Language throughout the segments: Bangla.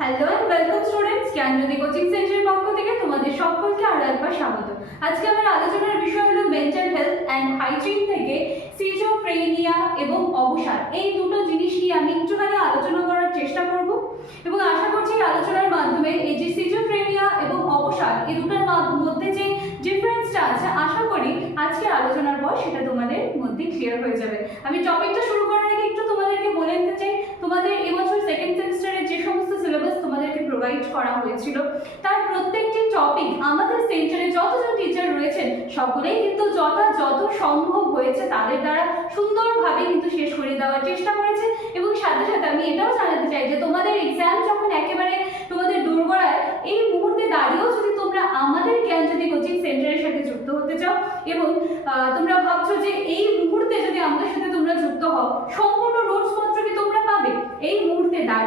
Hello and welcome students Gyanjyoti coaching সেন্টারের পক্ষ থেকে তোমাদের সকলকে আরও একবার স্বাগত। আজকে আমার আলোচনার বিষয় হলো মেন্টাল হেলথ অ্যান্ড হাইজিন থেকে সিজোফ্রেনিয়া এবং অবসাদ। এই দুটো জিনিস নিয়ে আমি একটুখানি আলোচনা করার চেষ্টা করব এবং আশা করছি এই আলোচনার মাধ্যমে এই যে সিজোফ্রেনিয়া এবং অবসাদ, এই দুটোর মধ্যে যে ডিফারেন্সটা আছে, আশা করি আজকে আলোচনার পর সেটা তোমাদের মধ্যে ক্লিয়ার হয়ে যাবে। আমি টপিকটা শুরু করার আগে একটু তোমাদেরকে বলে দিতে চাই তোমাদের এবছর সেকেন্ড সেমিস্টারে যে সমস্ত সিলেবাস তোমাদেরকে প্রোভাইড করা হয়েছিল। তার প্রত্যেকটি টপিক আমাদের সেন্টারে যতজন টিচার রয়েছেন সকলেই কিন্তু যথাযথ সম্ভব হয়েছে তাদের দ্বারা সুন্দরভাবে কিন্তু শেষ করে দেওয়ার চেষ্টা করেছে। এবং সাথে সাথে আমি এটাও জানাতে চাই যে তোমাদের এক্সাম যখন একেবারে তোমাদের দোরগোড়ায় এই মুহূর্তে দাঁড়িয়েও যদি তোমরা আমাদের জ্ঞানজ্যোতি কোচিং সেন্টারের সাথে যুক্ত হতে চাও এবং তোমরা ভাবছ যে এই মুহূর্তে যদি আমাদের সাথে তোমরা যুক্ত হও সম্পূর্ণ নোটস পত্র কি তোমরা পাবে এই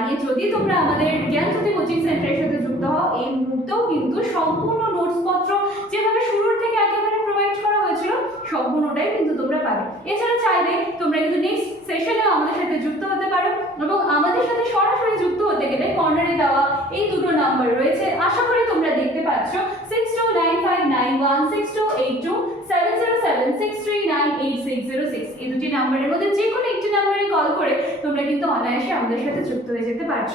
দাঁড়িয়ে যদি তোমরা আমাদের জ্ঞানজ্যোতি কোচিং সেন্টারের সাথে যুক্ত হও, এই মুহূর্তেও কিন্তু সম্পূর্ণ নোটস পত্র যেভাবে শুরুর থেকে একেবারে প্রোভাইড করা হয়েছিল, সম্পূর্ণটাই কিন্তু তোমরা পাবে। এছাড়া চাইলে তোমরা কিন্তু নেক্সট সেশনেও আমাদের সাথে যুক্ত হতে পারো এবং আমাদের সাথে সরাসরি যুক্ত হতে গেলে কর্নারে দেওয়া এই দুটো নাম্বার রয়েছে। আশা করি তোমরা দেখতে পাচ্ছ six two nine five nine one six two eight two এই দুটি নাম্বারের মধ্যে যে কোনো একটি নাম্বারে কল করে তোমরা কিন্তু অনায়াসে আমাদের সাথে যুক্ত হয়ে যেতে পারছ।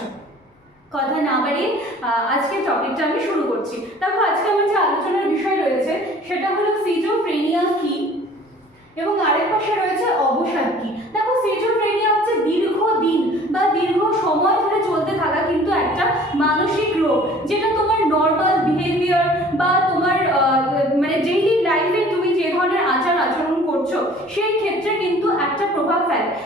কথা না বাড়িয়ে আজকের টপিকটা আমি শুরু করছি। দেখো, আজকে আমার যে আলোচনার বিষয় রয়েছে, সেটা হলো সিজোফ্রেনিয়া কি? এবং আরেক পাশে রয়েছে অবসাদ কি দেখো সিজোফ্রেনিয়া হচ্ছে দীর্ঘদিন বা দীর্ঘ সময় ধরে চলতে থাকা কিন্তু একটা মানসিক রোগ যেটা তোমার নর্মাল বিহেভিয়ার বা তোমার আহ, মানে ডেইলি লাইফে তুমি যে ধরনের আচার আচরণ করছ সেই ক্ষেত্রে কিন্তু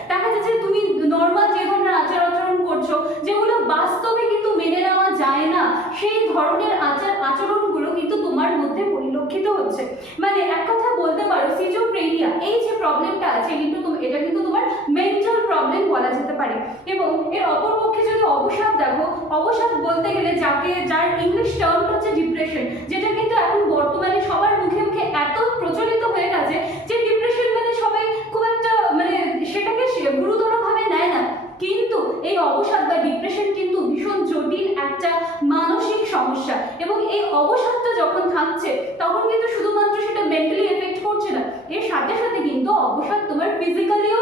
দেখা যাচ্ছে তুমি নর্মাল যে ধরনের আচার আচরণ করছ, যেগুলো বাস্তবে কিন্তু মেনে নেওয়া যায় না, সেই ধরনের আচার আচরণগুলো কিন্তু তোমার মধ্যে পরিলক্ষিত হচ্ছে। মানে এক কথা বলতে পারো সিজোফ্রেনিয়া এই যে প্রবলেমটা আছে, কিন্তু এটা কিন্তু তোমার মেন্টাল প্রবলেম বলা যেতে পারে। এবং এর অপরপক্ষে যদি অবসাদ দেখো, অবসাদ বলতে গেলে যাকে, যার ইংলিশ টার্মটা হচ্ছে ডিপ্রেশন যেটা কিন্তু এখন বর্তমানে সবার মুখে মুখে এত প্রচলিত হয়ে গেছে যে ডিপ্রেশন মানে সবাই খুব একটা মানে সেটাকে সে- গুরুতরভাবে নেয় না কিন্তু এই অবসাদ বা ডিপ্রেশন কিন্তু ভীষণ জটিল একটা মানসিক সমস্যা এবং এই অবসাদটা যখন থাকছে তখন কিন্তু শুধুমাত্র সেটা মেন্টালি এফেক্ট করছে না এর সাথে সাথে কিন্তু অবসাদ তোমার ফিজিক্যালিও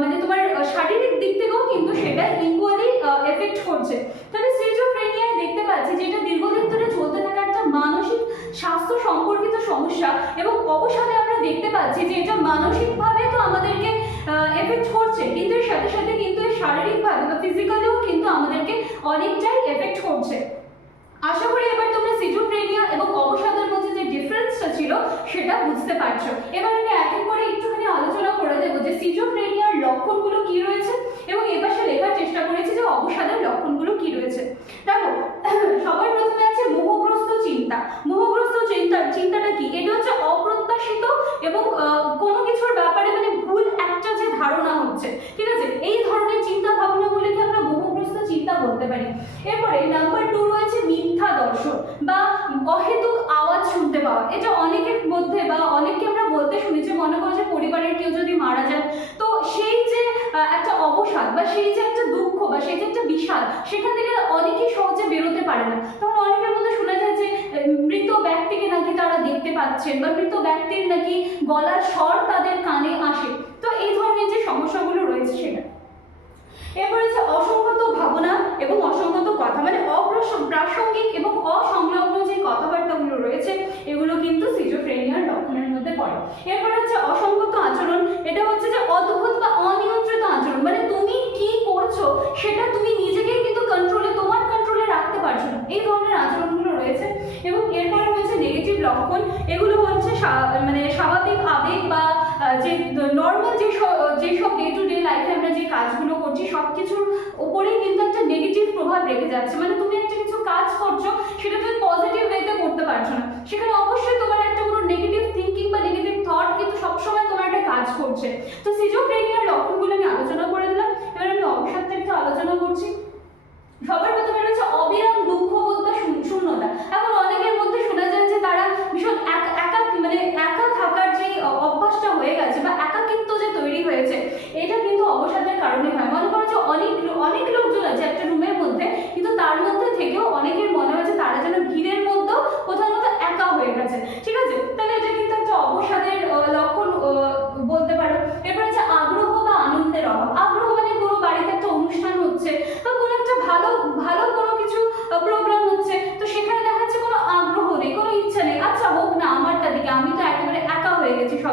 মানে তোমার আহ, শারীরিক দিক থেকেও কিন্তু সেটা ইকুয়ালি এফেক্ট করছে তাহলে সিজোফ্রেনিয়ায় দেখতে পাচ্ছি যে এটা দীর্ঘদিন ধরে চলতে থাকা একটা মানসিক স্বাস্থ্য সম্পর্কিত সমস্যা এবং অবসাদে আমরা দেখতে পাচ্ছি যে এটা মানসিকভাবে তো আমাদেরকে এফেক্ট করছে। কিন্তু এর সাথে সাথে কিন্তু এর শারীরিকভাবে বা ফিজিক্যালিও কিন্তু আমাদেরকে অনেকটাই এফেক্ট করছে। আশা করি এবার তোমরা সিজোফ্রেনিয়া এবং অবসাদের মধ্যে যে ডিফারেন্সটা ছিল, সেটা বুঝতে পারছ। এবার আমি এক এক করে একটুখানি আলোচনা করে দেবো যে সিজোফ্রেনিয়ার লক্ষণগুলো কি রয়েছে এবং এপাশে লেখার চেষ্টা করেছি যে অবসাদের লক্ষণগুলো কি রয়েছে দেখো সবার প্রথমে আছে মোহগ্রস্ত চিন্তা মোহগ্রস্ত চিন্তা চিন্তাটা কি এটা হচ্ছে অপ্রত্যাশিত এবং আহ, কোনো কিছুর ব্যাপারে মানে ভুল একটা যে ধারণা হচ্ছে ঠিক আছে এই ধরনের চিন্তা ভাবনাগুলিকে আমরা মোহগ্রস্ত চিন্তা বলতে পারি এরপরে নাম্বার টু রয়েছে মিথ্যা দর্শন বা অহেতুক আওয়াজ এটা অনেকের মধ্যে বা অনেককে আমরা বলতে শুনি যে মনে করো যে পরিবারের কেউ যদি মারা যায়, তো সেই যে একটা অবসাদ বা সেই যে একটা দুঃখ বা সেই যে একটা বিষাদ সেখান থেকে অনেকেই সহজে বেরোতে পারে না। তখন অনেকের মধ্যে শোনা যায় যে মৃত ব্যক্তিকে নাকি তারা দেখতে পাচ্ছেন বা মৃত ব্যক্তির নাকি গলার স্বর তাদের কানে আসে। তো এই ধরনের যে সমস্যাগুলো রয়েছে সেটা। এরপর হচ্ছে অসংগত ভাবনা এবং অসংগত কথা মানে অপ্রাস- প্রাসঙ্গিক এবং অসংলগ্ন যে কথাবার্তাগুলো রয়েছে এগুলো কিন্তু সিজোফ্রেনিয়ার লক্ষণের মধ্যে পড়ে এরপর হচ্ছে অসংগত আচরণ, এটা হচ্ছে যে অদ্ভুত বা অনিয়ন্ত্রিত আচরণ। মানে তুমি কি করছ সেটা তুমি নিজেকেই কিন্তু কন্ট্রোলে তোমার কন্ট্রোলে রাখতে পারছ না। এই ধরনের আচরণগুলো রয়েছে। এবং এরপরে রয়েছে নেগেটিভ লক্ষণ। এগুলো হচ্ছে মানে স্বাভাবিক আবেগ বা যে নর্মাল যে যেসব ডে টু ডে লাইফে আমরা যে কাজগুলো করছি সব কিছুর উপরেই কিন্তু একটা নেগেটিভ প্রভাব রেখে যাচ্ছে। মানে তুমি একটা কিছু কাজ করছ, সেটা তুমি পজিটিভ ওয়েতে করতে পারছ না। সেখানে অবশ্যই তোমার একটা কোনো নেগেটিভ থিঙ্কিং বা নেগেটিভ সবসময় তোমার একটা কাজ করছে। তো সিজোফ্রেনিয়ার লক্ষণগুলো আমি আলোচনা করে দিলাম। এবার আমি অবসাদটা একটু আলোচনা করছি। সবার প্রথমে রয়েছে অবিরাম দুঃখ বোধ বা শূন্য- শূন্যতা। এখন অনেকের মধ্যে শোনা যায় যে তারা ভীষণ এক- মানে একা থাকার যে অভ্যাসটা হয়ে গেছে বা একাকিত্ব যে তৈরি হয়েছে, এটা কিন্তু অবসাদের কারণে হয়। মনে করো যে অনেক অনেক লোকজন আছে একটা রুমের মধ্যে, কিন্তু তার মধ্যে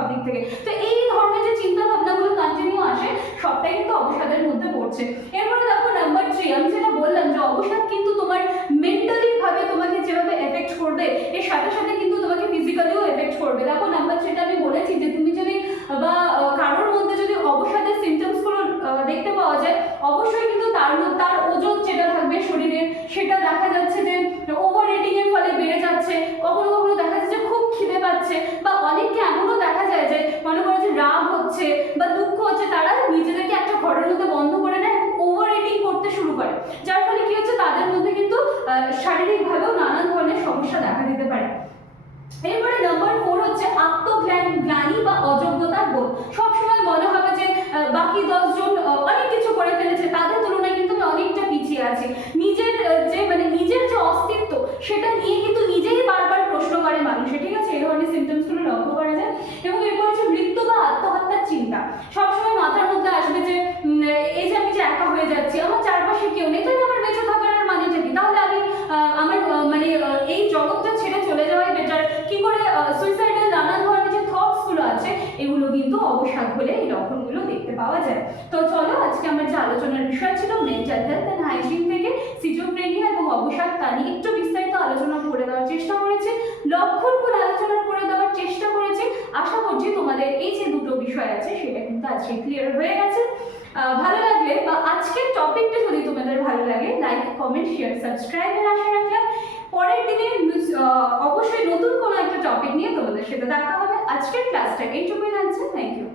দিক থেকে। তো এই ধরনের যে চিন্তা ভাবনা গুলো কন্টিনিউ আসে, সবটাই কিন্তু অবসাদের মধ্যে পড়ছে। এরপরে দেখো নাম্বার থ্রি আমি যেটা বললাম যে অবসাদ কিন্তু তোমার মেন্টালি ভাবে তোমাকে যেভাবে এফেক্ট করবে, এর সাথে সাথে কিন্তু শারীরিকভাবেও নানান ধরনের সমস্যা দেখা দিতে পারে। এরপরে নাম্বার ফোর হচ্ছে আত্মজ্ঞান, জ্ঞানী বা অযোগ্যতার বোধ। সবসময় মনে হবে যে বাকি দশজন অনেক কিছু করে ফেলেছে। তাদের তুলনায় কিন্তু আমি অনেকটা পিছিয়ে আছি। নিজের আহ, যে মানে নিজের যে অস্তিত্ব সেটা নিয়ে কিন্তু নিজেই বারবার প্রশ্ন করে মানুষের ঠিক আছে এই ধরনের সিমটমসগুলো লক্ষ্য করা যায় এবং এরপর হচ্ছে মৃত্যু বা আত্মহত্যার চিন্তা সবসময় মাথার মধ্যে আসবে যে উম, এই যে আমি যে একা হয়ে যাচ্ছি আমার চারপাশে কেউ নেই তাহলে আমার বেঁচে থাকার আর মানেটা কি তাহলে আমি আহ, আমার আহ, মানে আহ, এই জগৎটা ছেড়ে চলে যাওয়াই বেটার কি করে সুইসাইডাল নানান ধরনের যে থটসগুলো আছে এগুলো হলে এই লক্ষণগুলো দেখতে পাওয়া যায়। তো চলো, আজকে আমার যে আলোচনার বিষয় ছিল মেন্টাল হেলথ অ্যান্ড হাইজিন থেকে সিজোফ্রেনিয়া এবং অবসাদ তা নিয়ে একটু বিস্তারিত আলোচনা করে দেওয়ার চেষ্টা করেছি। লক্ষণগুলো আলোচনা করে দেওয়ার চেষ্টা করেছি। আশা করছি তোমাদের এই যে দুটো বিষয় আছে, সেটা কিন্তু আজকে ক্লিয়ার হয়ে গেছে। ভালো লাগলে বা আজকের টপিকটা যদি তোমাদের ভালো লাগে লাইক কমেন্ট শেয়ার সাবস্ক্রাইবের আশা রাখলাম। পরের দিনে অবশ্যই নতুন কোনো একটা টপিক নিয়ে তোমাদের সাথে দেখা হবে। আজকের ক্লাসটা এইটুকুই থাকছে থ্যাংক ইউ